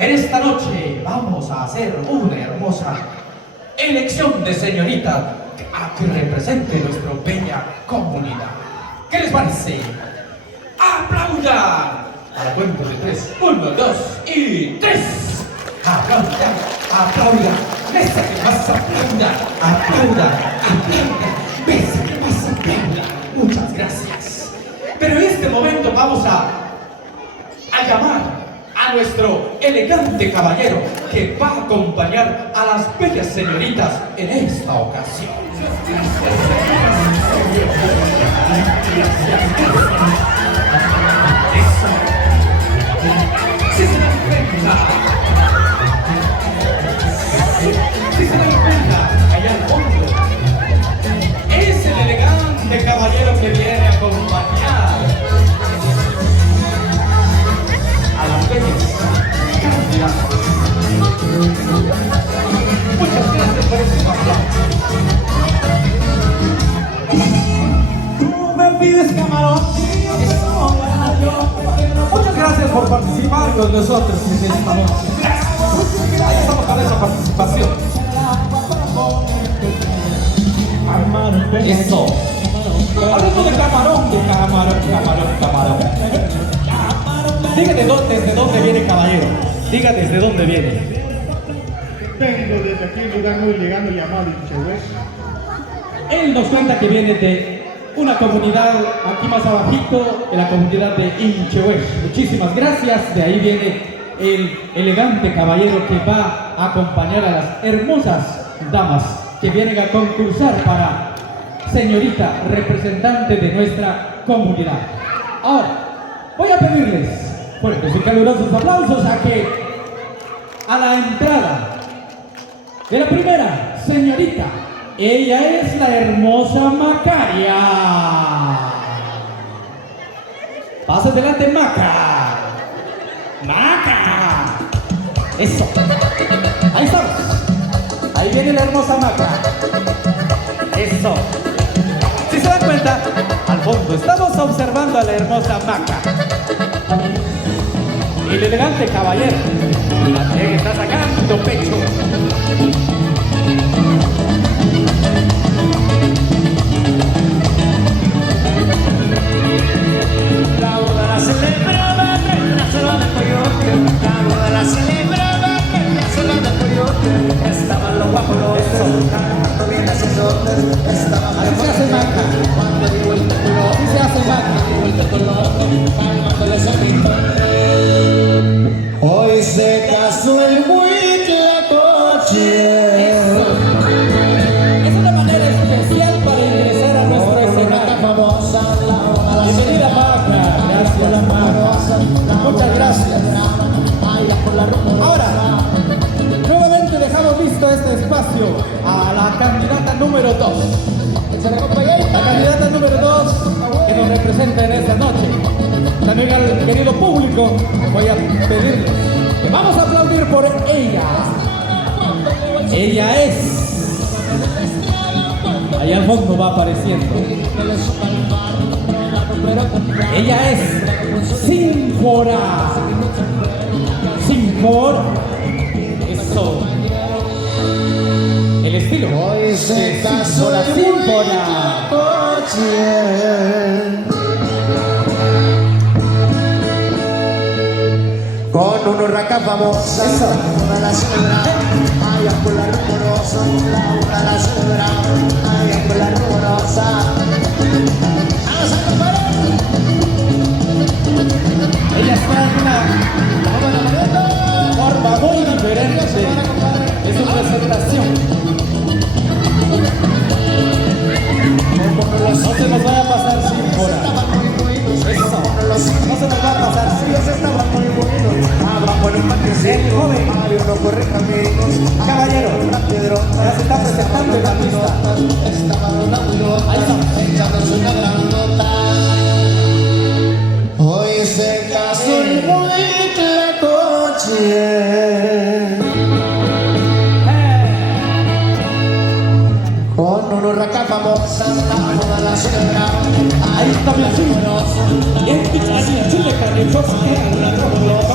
En esta noche vamos a hacer una hermosa elección de señorita a que represente nuestra bella comunidad. ¿Qué les parece? ¡Aplaudan! A la cuenta de 3. 1, 2 y 3. ¡Aplaudan! ¡Aplaudan! ¡Mesa que más aplauda! ¡Aplaudan! ¡Aplaudan! ¡Mesa que más aplauda! Muchas gracias. Pero en este momento vamos a llamar a nuestro elegante caballero que va a acompañar a las bellas señoritas en esta ocasión. Eso. Si se dan cuenta, si se dan cuenta, allá al fondo, es el elegante caballero que viene a acompañar a las bellas candidatas. Muchas gracias por este aplauso. Tú me pides camarón, muchas gracias por participar con nosotros en esta noche. Ahí estamos con esa participación. Eso. Hablando de camarón, camarón. Diga desde dónde viene, caballero. Diga desde dónde viene. Vengo desde aquí, un lugar muy lejano llamado Inchehues. Él nos cuenta que viene de una comunidad aquí más abajito, en la comunidad de Inchehues. Muchísimas gracias. De ahí viene el elegante caballero que va a acompañar a las hermosas damas que vienen a concursar para señorita representante de nuestra comunidad. Ahora, voy a pedirles fuertes y calurosos aplausos a la entrada de la primera señorita. Ella es la hermosa Macaria. Pasa adelante, Maca. Maca. Eso. Ahí estamos. Ahí viene la hermosa Maca. Eso. Si se dan cuenta, al fondo estamos observando a la hermosa Maca. Y el elegante caballero que está sacando pecho. La boda la celebraba en la sala de Coyote. La boda la celebraba en la sala de Coyote. Estaban los guapos cantando bien sacerdotes. Estaban Así se hace Maca. cuando llegó el color. Así se hace Maca. Llegó el color, palmándole sopito. Hoy se casó el Huitlacoche. Es una manera especial para ingresar a nuestro escenario. Famosa, Bienvenida, Maca. Gracias, la Maca. Muchas gracias. Ahora, nuevamente dejamos listo este espacio a la candidata número 2. La candidata número 2 que nos representa en esta noche. También al querido público voy a pedirles que vamos a aplaudir por ella. Ella es... Allá al fondo va apareciendo. Ella es Sinfora. Sinfora. Eso. El estilo. Hoy se casó Sinfora, el Sinfora. Con una urraca famosa, una la celebraba, allá por la rumorosa, una la celebraba, allá por la rumorosa. ¡Vamos a comparar! Ella está en una forma muy diferente de su presentación. No se nos vaya a pasar Sinfora. Eso. No se nos va a pasar. Ellos estaban muy buenos, abajo en un patiecito, El joven. hay uno corre caminos, Caballero, una piedrota, ya se está presentando en la pista. estaba una bulota, Ahí está. echándose una gran nota. Hoy se casó el Huitlacoche. Con una urraca famosa, la boda la celebraba. Ahí está mi azul. Y es que así, chile, carne, chosa, que era una ropa.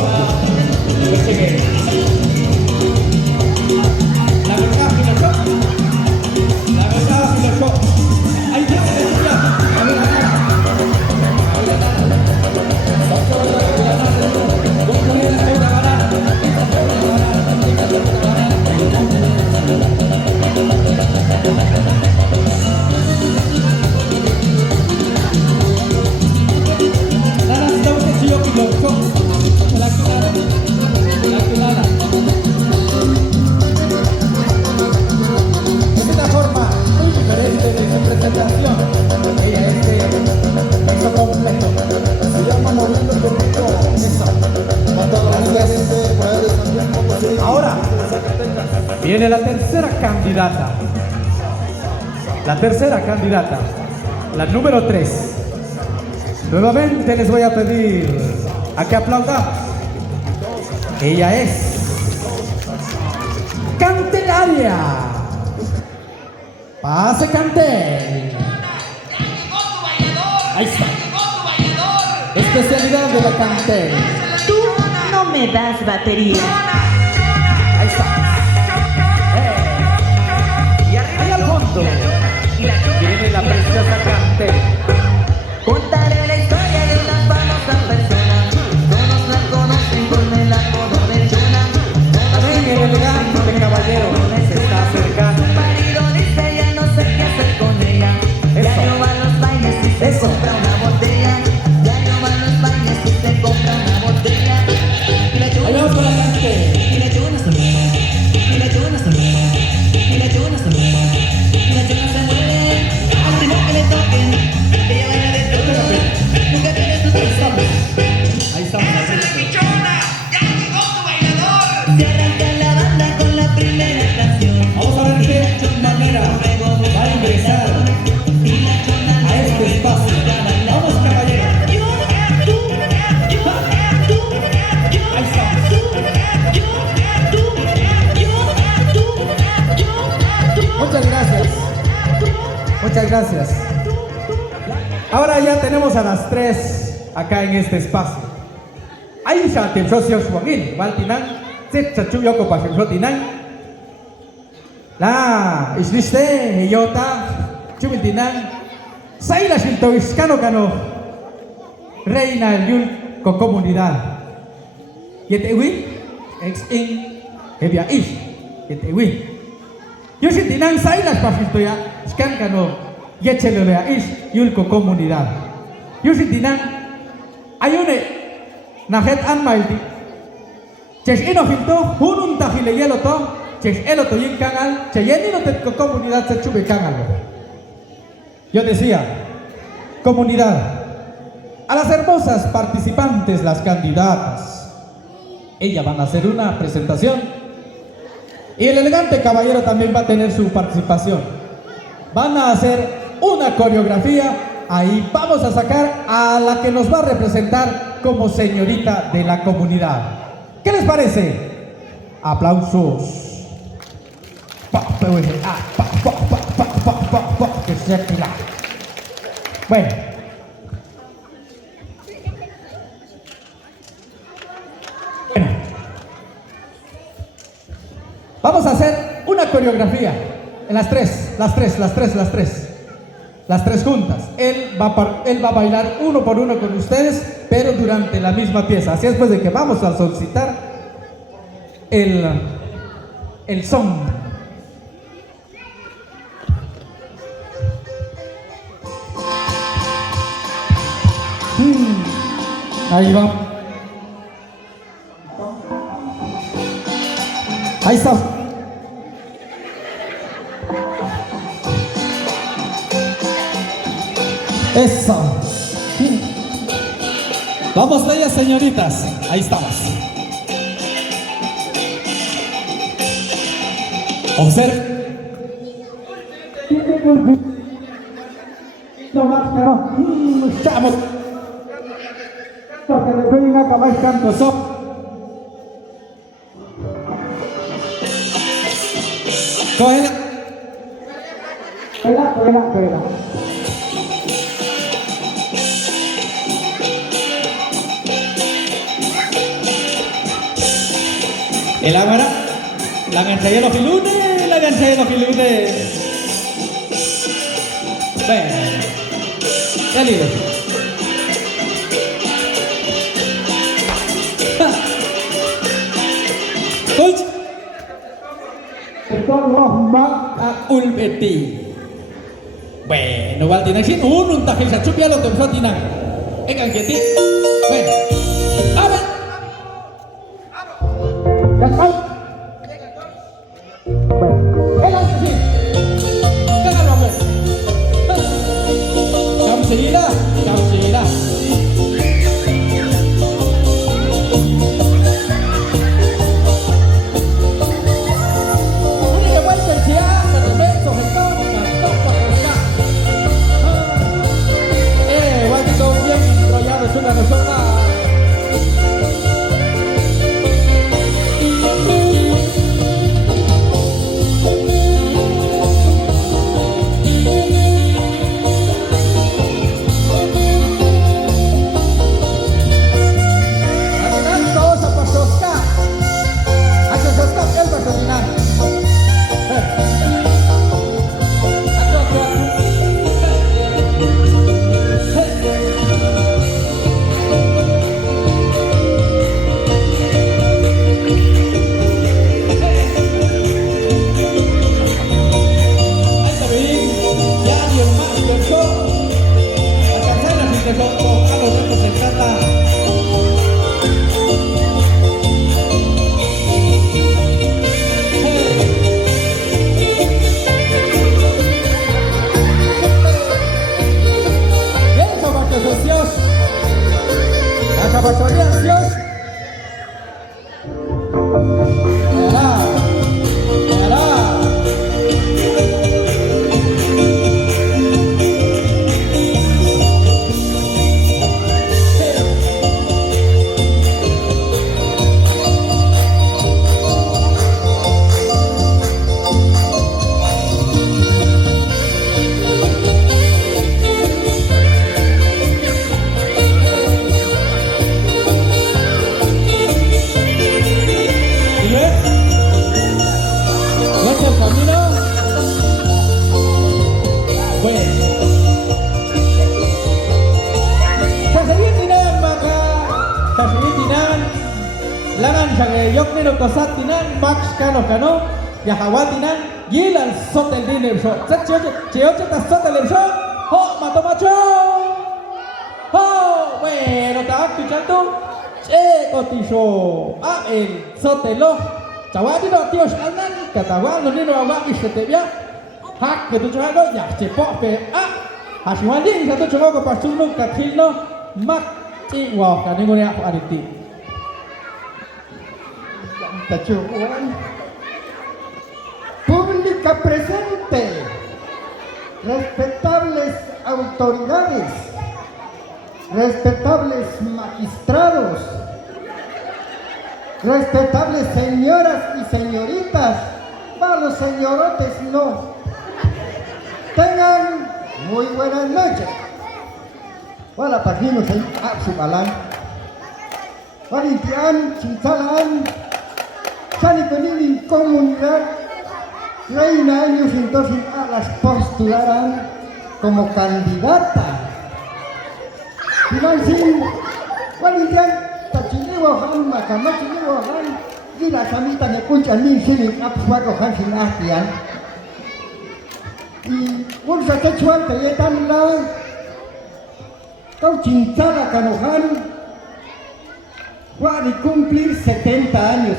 Viene la tercera candidata. La tercera candidata. La número 3. Nuevamente les voy a pedir a que aplaudan. Ella es Candelaria. Pase, Cantel. Ahí está. Especialidad de la Cantel. Tú no me das batería. Ahí está. Y arriba al fondo viene la preciosa Cantel. Contaré la historia de una famosa persona. Todos la conocen con el apodo de Chona. También el elegante caballero se está acercando. Su marido dice ya no sé qué hacer con ella. Ya Eso. no va a los bailes y se Eso. compra una botella. Ya no va a los bailes y se compra una botella. Y la Ahí Chona vamos con la Cantel. y la Chona se mueve. Y la Chona se mueve. Y la Chona se mueve. Y la Chona se mueve. Al ritmo que le toquen. Ella baila de todo. Nunca tiene sus razones. Ahí estamos. Se arranca la banda con la primera canción. Vamos a ver de qué manera va a ingresar a este espacio. Vamos, caballero. Ahí estamos. Muchas gracias. Muchas gracias. Ahora ya tenemos a las 3 acá en este espacio. Ahí ya te socio Juanín, Valtinan, Chachu Yoko Pashotinan. La Isliste, Yota, Chubiltinan, Saila Shintoiskano Cano, Reina el Yul con comunidad. Yetewi, ex in, Evia Ish, Yetewi. Yoshintinan Saila Pashintoya, Skankano, Yechelevea Ish, Yul con comunidad. Yoshintinan, Ayune, Najet Anmailti. Chesh ino filto, hunun tajile yelo to, chesh elo to yin kangal, che yenino te comunidad se chube kangal. Yo decía, comunidad, a las hermosas participantes, las candidatas, ellas van a hacer una presentación y el elegante caballero también va a tener su participación. Van a hacer una coreografía, ahí vamos a sacar a la que nos va a representar como señorita de la comunidad. ¿Qué les parece? Aplausos. Que se tira. Bueno. Vamos a hacer una coreografía en las tres juntas. Él va a bailar uno por uno con ustedes, pero durante la misma pieza. Así es pues de que vamos a solicitar el son. Ahí va. Ahí está. Eso. Vamos bellas señoritas. Ahí estamos. Observen. Estamos. Porque le pueden acabar tanto son. Cógela. Cógela. El ámara, la gancha de los filunes. Bueno, ya libre. Coach. Ulbeti. Bueno, Valtinachin, un tajil sachupia lo que tinan. Egan que ti. Bueno, a ver. Ya está. Bueno, el así. Cágalo a ver. Camsila. Gracias, familia. Bueno. Kasayitinan maka, kasayitinan, langan siya yok nilo kasatinan, max kano, yahawatinan, gilan sotel dinner show. Sa chiyoche ta sotel show, ho, matomacho. Ho, bueno, ta escuchando, che, cotizo, el sotelo. Chawadi no tío shanan, katawan lo nino awa ishetebya. Hak que tu chago ya che pope. Hashwandi satu chago pasunu kathilno mak chi wa kaningo ya ariti. Tachuan. Pública presente, respetables autoridades, respetables magistrados, respetables señoras y señoritas, para los señorotes no. Tengan muy buenas noches. Wala pagino sa subalan. Walintian, sinsalan, sani peniling comunidad, 30 años entonces las postularán como candidata. Finansin, walintian, tachiliwahan, makamachiliwahan, y la samita de kuncha ni siling apswakohan sin ahtian. Y un saquechuan tayetan la, kau cincala kanohan, wali cumplir 70 años,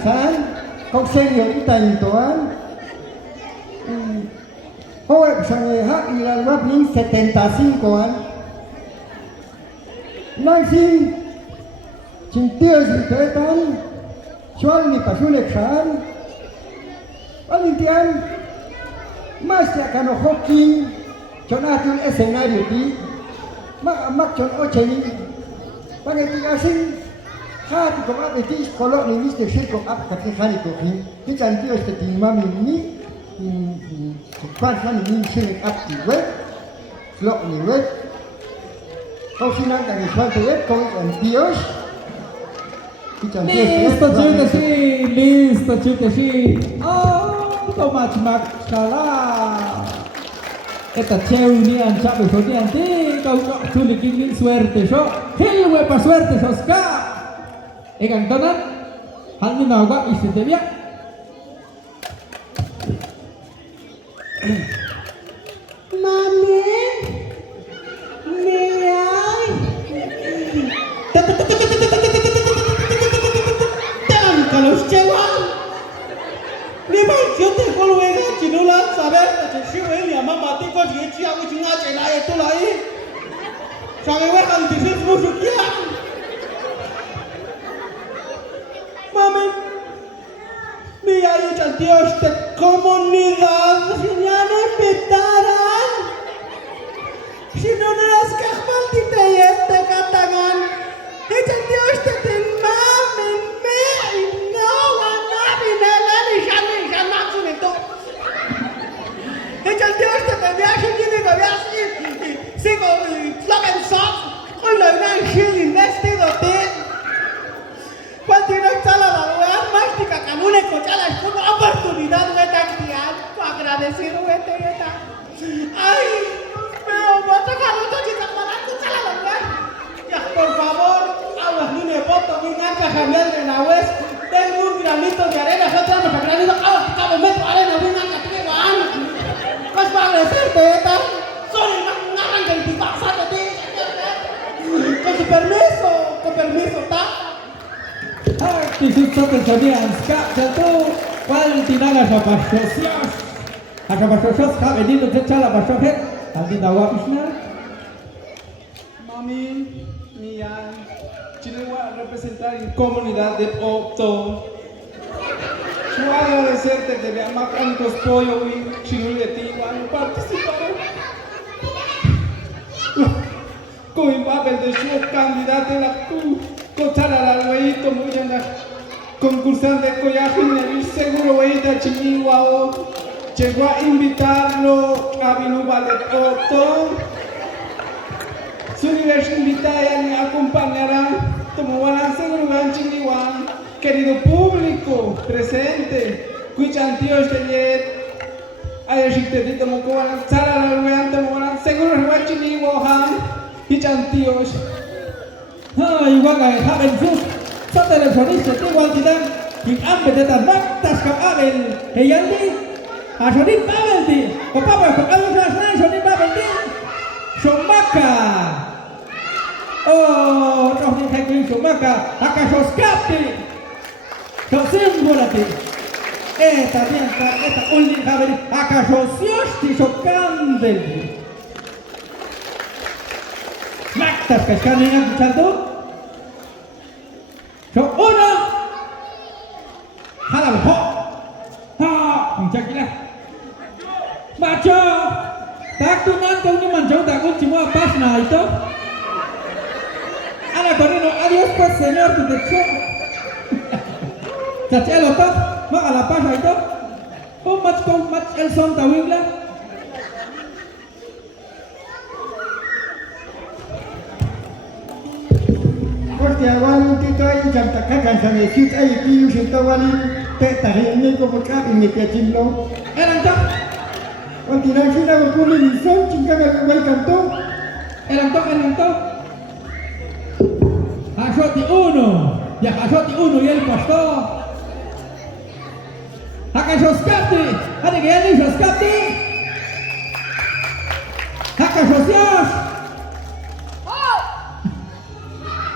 kau señorita intoan, joven sangeha y la wapin 75 años. Nancy, cintios y petan, sual ni pasunexan, valintian, más ya canojokin, chonatul escenario di, mak chon ocheni, pagetigasin, hati ko apetis kolok ni mister sirko ap kakihani ko hin, kican tios te timami ni, pan ni silik ap di web, flok ni web. Kau sinan kami suatu web, kau ikan tios. Listo, chicos, sí, listo, chicos, sí. Oh, toma machala. Esta cheunian, chapo, sonian, kau sulikin suerte, yo. Hilwe pa suerte, soska. Ikan donan, hal ni nawa isi tebia. Mami, mirai. Kalau cewek, ni baik yo te kalau enggak cinula sabar, cewek ini ama mati kau jadi ciawu cina cina itu lagi. Cewek kan disini musuhnya. Mami, mirai Dios de comunidad, si no respetaran, si no las cajas te este katagan, echa Dios te mamen me no ganabi nela ni jana sunito. Echa Dios te viaje ni me viaje, sigo slogan song, con la gran shilling vestido de cuando no sala la wea mágica canule cochala es una oportunidad de tactiar, agradecido de esta. Ay, pero voy a sacar otro chica para cochala la wea. Ya, por favor, aguas ni me voto, ni nada jamel de la west. Tengo un granito de arena, yo tengo un granito, aguas, cabo metro arena, ni nada que tengo ana. Pues para agradecerte esta, sorry, no arranca el tipazo de ti. Con permiso, ¿está? Kisut sotel sonian, ska, jatuh, walintinaga sa pasyos. Asa pasyos, ka, edito chala pasyohet, aldi dawa pisna. Mami, Mian, Chile va a representar en comunidad de Opto. agradecerte de llamar tantos pollo y chiruleti cuando participaron. Con el papel de su candidato a la cochara al huevito muy en la concursante Coyajin, el seguro huevita Chihuahua llegó a invitarlo a Vinuba de Otto. Su universidad invitada me acompañará. Como van seguro van Chihuahua. Querido público presente, cuichan tíos de ayer, ayer si te digo como van sala la luenta, como van seguro van Chihuahua, cuichan tíos. Ay, guaga, haben sus, son telefonistas, igual que dan, y hambre de dar mactas con Abel, que ya ni, a Sonin Babel di, o papá, con Abel las naves, Sonin Babel di, son maca. Oh, no ni hay que son maca, acaso escape. Singolati, esta única vez, acaso si chocante. Mactas que están escuchando. So uno, halal ha, mencakilah. Macho, tak tu nanti ni manjau tak ultimo pas na itu. Anak torino, adiós pues señor director. Jadi el otro, mak ala pas itu, mat el son tawing lah. Hostia, wali kita ini jam tak kan sana kita ini piu kita wali tak tarik ni kau berkap ini kecil lo. Elang Wanti nang sina berkulit ni son cingkang agak kanto. tu. Hasoti uno, ya hasoti uno y el pastor. Haka soskati, ada gaya ni soskati. Haka sosias.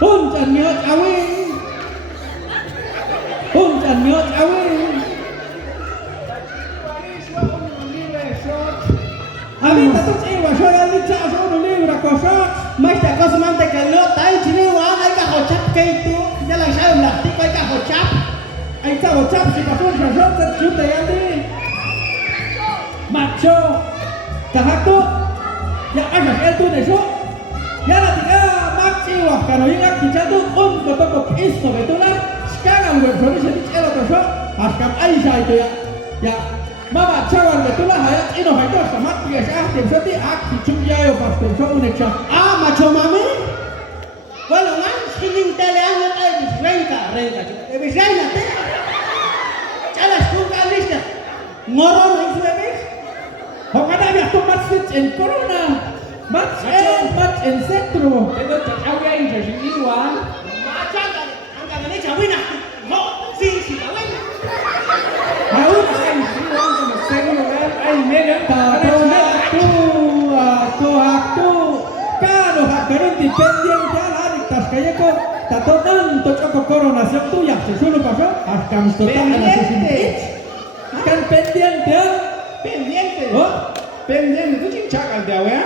Puncan nyot awin. Amin tak tahu cewa saya ni cak saya dulu rakosot. Mas tak kau semang tak kalau tahu sini wah ai kah hocap ke itu jalan saya melatih kau kah hocap. Ai tahu cap si pasur pasur terjuta ya ni. Macho, tahaku. Ya anak itu nesok. Ya nanti maciwa kalau ingat kita tu betul isto betulan. Sekarang betul sedikit elok besok. Askam Aisyah itu ya. Mama cawan betulan hayat ino hayat sama dia sahtim seti aki cumjayo pastor so unecha. Macho mami. Walau kan sini tele angat ai renka. Ebis renka te. Calas tu kalista. Ngoron itu ebis. Hokada dia tu masjid en corona. Match en centro. Itu cakap dia ini jadi iwan. Macam angkat ni jawin nak. Mau si awak. Mau ai iwan tu seguro kan ai mega. Tu kano hakaron di pendiente jalan tas kaya ko tato tanto choco corona siap tu ya sesuatu pasó askam total kan pendiente. Oh, Pendiente tu cincak al dia ya.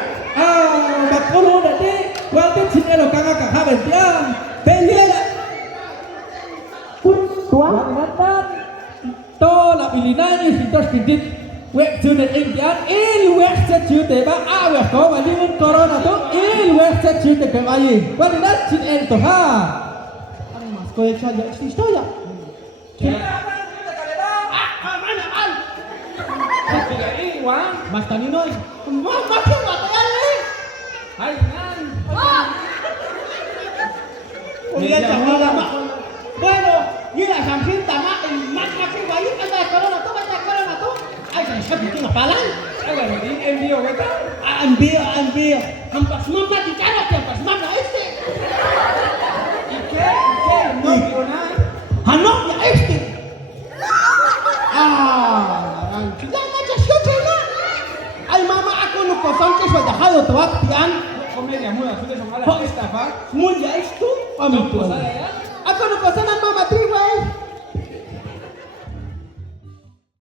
bakolo nanti kuat sinelo kakak habentian pendiente. Tuan matan to la bilinanya sitos tidit wek june indian wek secute ba wek ko wali mun corona to wek secute ke bayi wali nat sin el to ha Ang mas ko ya saja historia. Mas Taninoy Macam apa ni? hai nan Dia cakap lama. Bueno, mira sampai tamak makin baik ada corona tu ai kan sabi tu ngapalan. ala ni envío beta Ambil. Hampas mama di cara hampas mama este. ike no na Hanok ya este. Kita macam siapa na? Ay mama aku nu kosan ke sudah dejado tu waktian. comedia muda sudah son ala estafa Mun ya esto. Aku nu kosan